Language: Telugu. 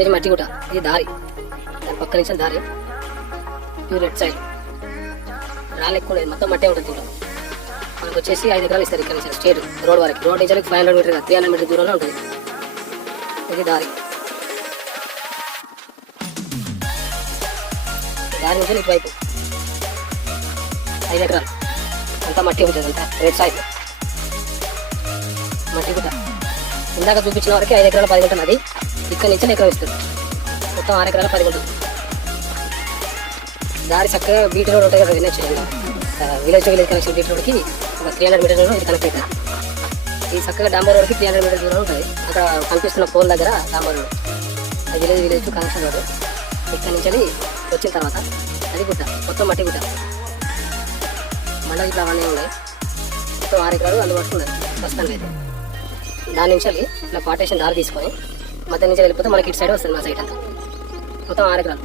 వచ్చేసి మట్టిగుట, ఇది దారి, దాని పక్క నుంచి దారి, ఇది రెడ్ సైడ్ రాళ్ళు ఎక్కువ లేదు, మొత్తం మట్టే ఉంటుంది దీంట్లో. మనకు వచ్చేసి 5 ఎకరాలు ఇస్తారు ఇక్కడ నుంచి స్టేట్ రోడ్ వరకు. రోడ్ నుంచి 500 మీటర్ 300 మీటర్ దూరంలో ఉంటుంది. ఇది దారి, దారి నుంచి ఇటువైపు 5 ఎకరాలు అంతా మట్టి ఉంటుంది, అంతా రెడ్ సైడ్ మట్టి గుట్ట. ఇందాక చూపించిన వరకు 5 ఎకరాల 10 గుంటలు, అది ఇక్కడ నుంచి ఎకరం ఇస్తుంది, మొత్తం 6 ఎకరాల 10 గుంటలు. దారి చక్కగా బీటీ రోడ్ ఉంటుంది కదా, వినొచ్చు village to village connection. BT రోడ్కి ఒక 300 మీటర్ ఇది కనెక్ట్ అవుతుంది. ఇది చక్కగా డాంబర్ రోడ్కి 300 మీటర్ దూరం ఉంటుంది. అక్కడ కనిపిస్తున్న పోల్ దగ్గర డాంబర్ రోడ్, అది విలేజ్ టు కనెక్షన్ రోడ్. ఇక్కడ నుంచి వచ్చిన తర్వాత అది గుట్ట, మొత్తం మట్టి గుట్ట, మళ్ళీ ఇట్లా అవన్నీ ఉన్నాయి. మొత్తం 6 ఎకరాలు అందుబాటులో ఉన్నాయి ప్రస్తుతానికి అయితే. దాని నుంచి ఇట్లా పార్టేషన్ దారి తీసుకొని మధ్య నుంచి వెళ్ళిపోతే మనకి ఇటు సైడ్ వస్తుంది, మా సైడ్ అంతా మొత్తం 6 ఎకరాలు.